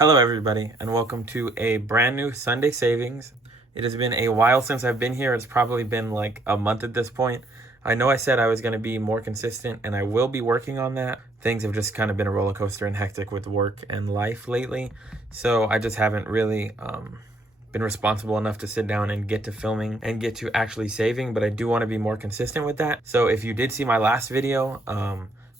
Hello everybody, and welcome to a brand new Sunday Savings. It has been a while since I've been here. It's probably been like a month at this point. I know I said I was going to be more consistent, and I will be working on that. Things have just kind of been a roller coaster and hectic with work and life lately, so I just haven't really been responsible enough to sit down and get to filming and get to actually saving, but I do want to be more consistent with that. So if you did see my last video,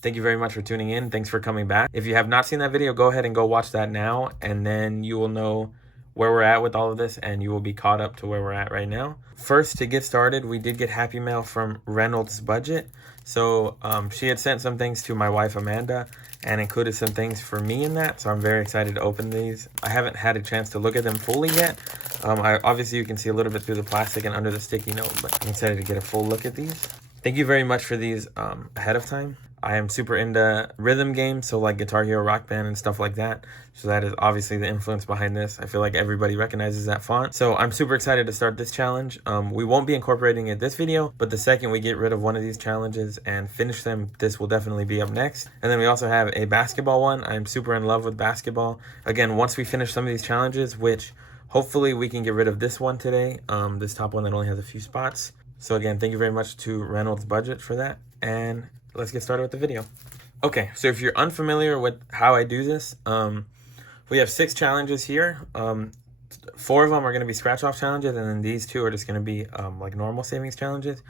thank you very much for tuning in. Thanks for coming back. If you have not seen that video, go ahead and go watch that now, and then you will know where we're at with all of this, and you will be caught up to where we're at right now. First, to get started, we did get happy mail from Reynolds Budget. So she had sent some things to my wife, Amanda, and included some things for me in that. So I'm very excited to open these. I haven't had a chance to look at them fully yet. Obviously, you can see a little bit through the plastic and under the sticky note, but I'm excited to get a full look at these. Thank you very much for these ahead of time. I am super into rhythm games, so like Guitar Hero, Rock Band, and stuff like that. So that is obviously the influence behind this. I feel like everybody recognizes that font. So I'm super excited to start this challenge. We won't be incorporating it this video, but the second we get rid of one of these challenges and finish them, this will definitely be up next. And then we also have a basketball one. I'm super in love with basketball. Again, once we finish some of these challenges, which hopefully we can get rid of this one today, this top one that only has a few spots. So again, thank you very much to Reynolds Budget for that. And let's get started with the video. Okay, so if you're unfamiliar with how I do this, we have 6 challenges here. 4 of them are going to be scratch off challenges, and then these 2 are just going to be like normal savings challenges.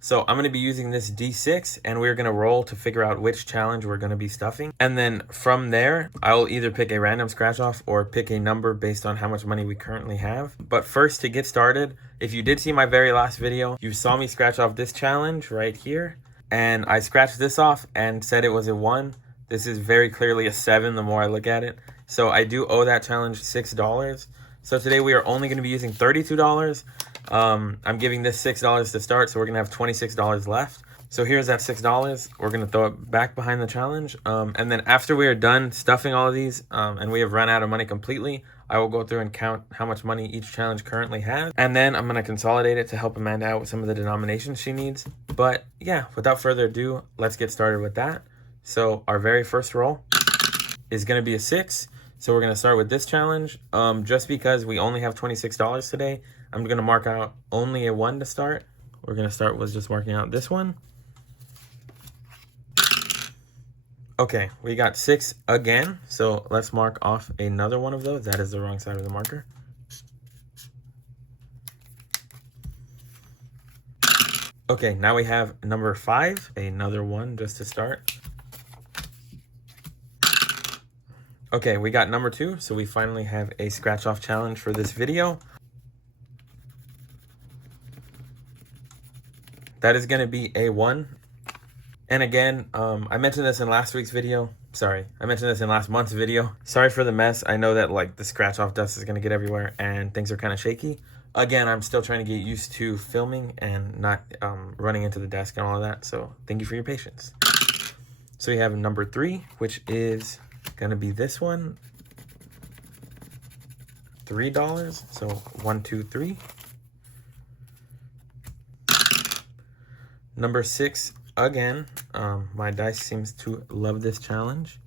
So I'm going to be using this D6, and we're going to roll to figure out which challenge we're going to be stuffing. And then from there, I'll either pick a random scratch off or pick a number based on how much money we currently have. But first, to get started, if you did see my very last video, you saw me scratch off this challenge right here. And I scratched this off and said it was a 1. This is very clearly a 7 the more I look at it. So I do owe that challenge $6. So today we are only going to be using $32. I'm giving this $6 to start, so we're going to have $26 left. So here's that $6. We're going to throw it back behind the challenge. And then after we are done stuffing all of these and we have run out of money completely, I will go through and count how much money each challenge currently has. And then I'm going to consolidate it to help Amanda out with some of the denominations she needs. But yeah, without further ado, let's get started with that. So our very first roll is going to be a 6. So we're going to start with this challenge. Just because we only have $26 today, I'm going to mark out only a 1 to start. We're going to start with just marking out this one. Okay, we got 6 again, so let's mark off another one of those. That is the wrong side of the marker. Okay, now we have number 5, another 1 just to start. Okay, we got number 2, so we finally have a scratch off challenge for this video. That is going to be a 1. And again, I mentioned this in last week's video. Sorry, I mentioned this in last month's video. Sorry for the mess. I know that like the scratch off dust is gonna get everywhere and things are kind of shaky. Again, I'm still trying to get used to filming and not running into the desk and all of that. So thank you for your patience. So we have number 3, which is gonna be this one. $3. So 1, 2, 3. Number 6. Again, my dice seems to love this challenge.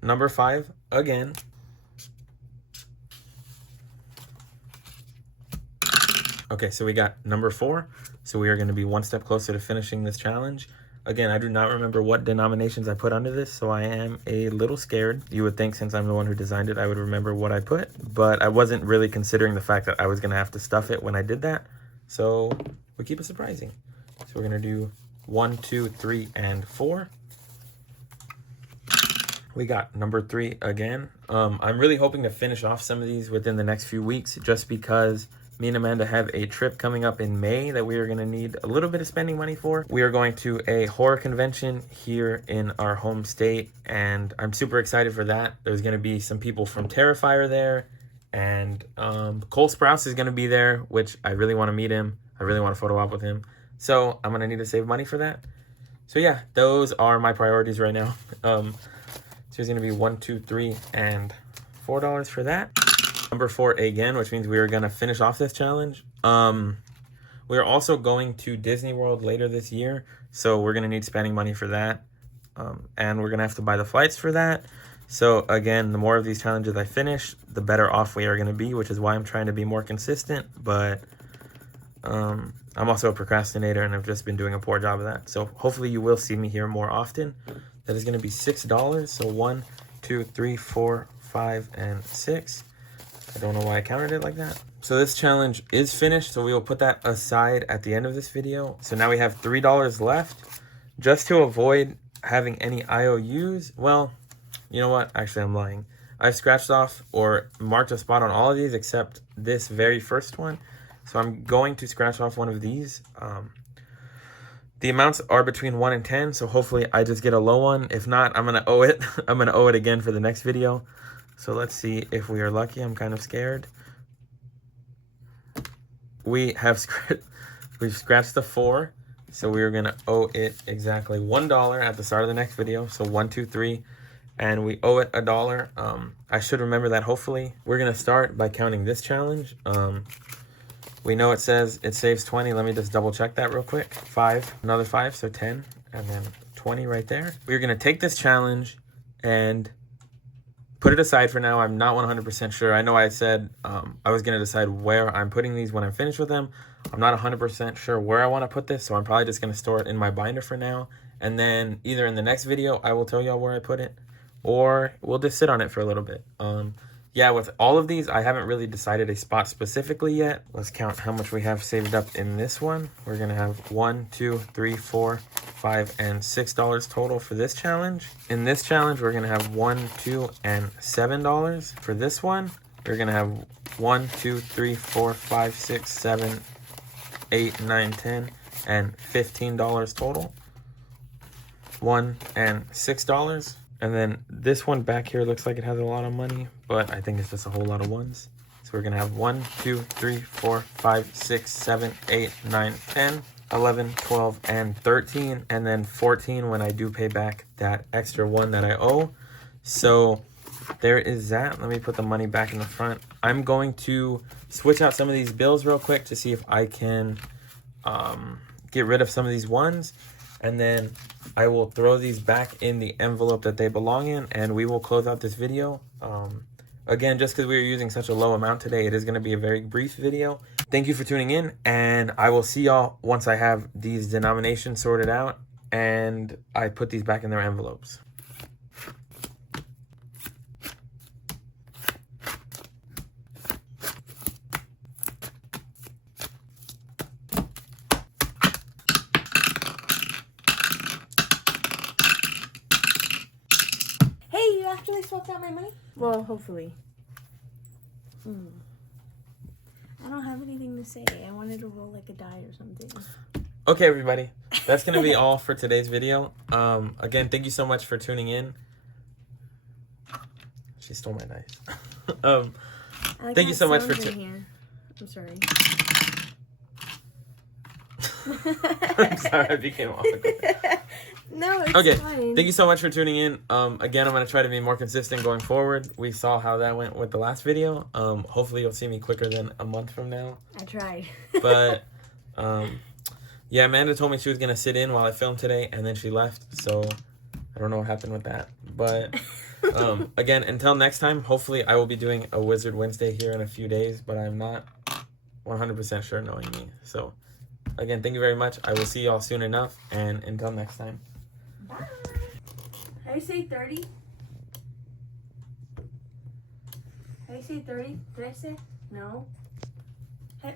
Number 5, again. Okay, so we got number 4. So we are going to be one step closer to finishing this challenge. Again, I do not remember what denominations I put under this, so I am a little scared. You would think since I'm the one who designed it, I would remember what I put, but I wasn't really considering the fact that I was going to have to stuff it when I did that. So we keep it surprising. So we're gonna do 1, 2, 3, and 4. We got number 3 again. I'm really hoping to finish off some of these within the next few weeks, just because me and Amanda have a trip coming up in May that we are gonna need a little bit of spending money for. We are going to a horror convention here in our home state, and I'm super excited for that. There's gonna be some people from Terrifier there, and Cole Sprouse is going to be there, which I really want to meet him. I really want to photo op with him. So I'm going to need to save money for that. So yeah, those are my priorities right now. So it's going to be 1, 2, 3, and $4 for that. Number 4 again, which means we are going to finish off this challenge. We are also going to Disney World later this year. So we're going to need spending money for that. and we're gonna have to buy the flights for that. So again, the more of these challenges I finish, the better off we are gonna be, which is why I'm trying to be more consistent. But I'm also a procrastinator, and I've just been doing a poor job of that. So hopefully you will see me here more often. That is gonna be $6. So 1, 2, 3, 4, 5, and 6. I don't know why I counted it like that. So this challenge is finished, so we will put that aside at the end of this video. So now we have $3 left. Just to avoid having any IOUs, well, you know what? Actually, I'm lying. I've scratched off or marked a spot on all of these except this very first one. So I'm going to scratch off one of these. The amounts are between 1 and 10, so hopefully I just get a low one. If not, I'm going to owe it. I'm going to owe it again for the next video. So let's see if we are lucky. I'm kind of scared. We've scratched the 4, so we're gonna owe it exactly $1 at the start of the next video. So 1, 2, 3, and we owe it $1. I should remember that. Hopefully, we're gonna start by counting this challenge. We know it says it saves 20. Let me just double check that real quick. 5, another 5, so 10, and then 20 right there. We're gonna take this challenge and put it aside for now. I'm not 100% sure. I know I said I was going to decide where I'm putting these when I'm finished with them. I'm not 100% sure where I want to put this, so I'm probably just going to store it in my binder for now. And then either in the next video, I will tell y'all where I put it, or we'll just sit on it for a little bit. Yeah, with all of these, I haven't really decided a spot specifically yet. Let's count how much we have saved up in this one. We're going to have 1, 2, 3, 4, 5, and $6 total for this challenge. In this challenge, we're going to have 1, 2, and $7. For this one, we're going to have 1, 2, 3, 4, 5, 6, 7, 8, 9, 10, and $15 total. 1 and $6. And then this one back here looks like it has a lot of money, but I think it's just a whole lot of ones. So we're gonna have 1, 2, 3, 4, 5, 6, 7, 8, 9, 10, 11, 12, and 13, and then 14 when I do pay back that extra one that I owe. So there is that. Let me put the money back in the front. I'm going to switch out some of these bills real quick to see if I can get rid of some of these ones. And then I will throw these back in the envelope that they belong in, and we will close out this video. Again, just because we were using such a low amount today, it is going to be a very brief video. Thank you for tuning in, and I will see y'all once I have these denominations sorted out and I put these back in their envelopes. Actually swapped out my money? Well, hopefully. I don't have anything to say. I wanted to roll like a die or something. Okay, everybody. That's going to be all for today's video. Again, thank you so much for tuning in. She stole my knife. Thank you so much for tuning in. I'm sorry. I'm sorry, I became awkward. No, it's okay, fine. Thank you so much for tuning in. Again, I'm going to try to be more consistent going forward. We saw how that went with the last video. Hopefully you'll see me quicker than a month from now. I tried. But, yeah, Amanda told me she was going to sit in while I filmed today, and then she left. So, I don't know what happened with that. But, again, until next time, hopefully I will be doing a Wizard Wednesday here in a few days. But I'm not 100% sure knowing me. So, again, thank you very much. I will see y'all soon enough. And until next time. Bye. How do you say 30? How do you say 30? Did I say? No.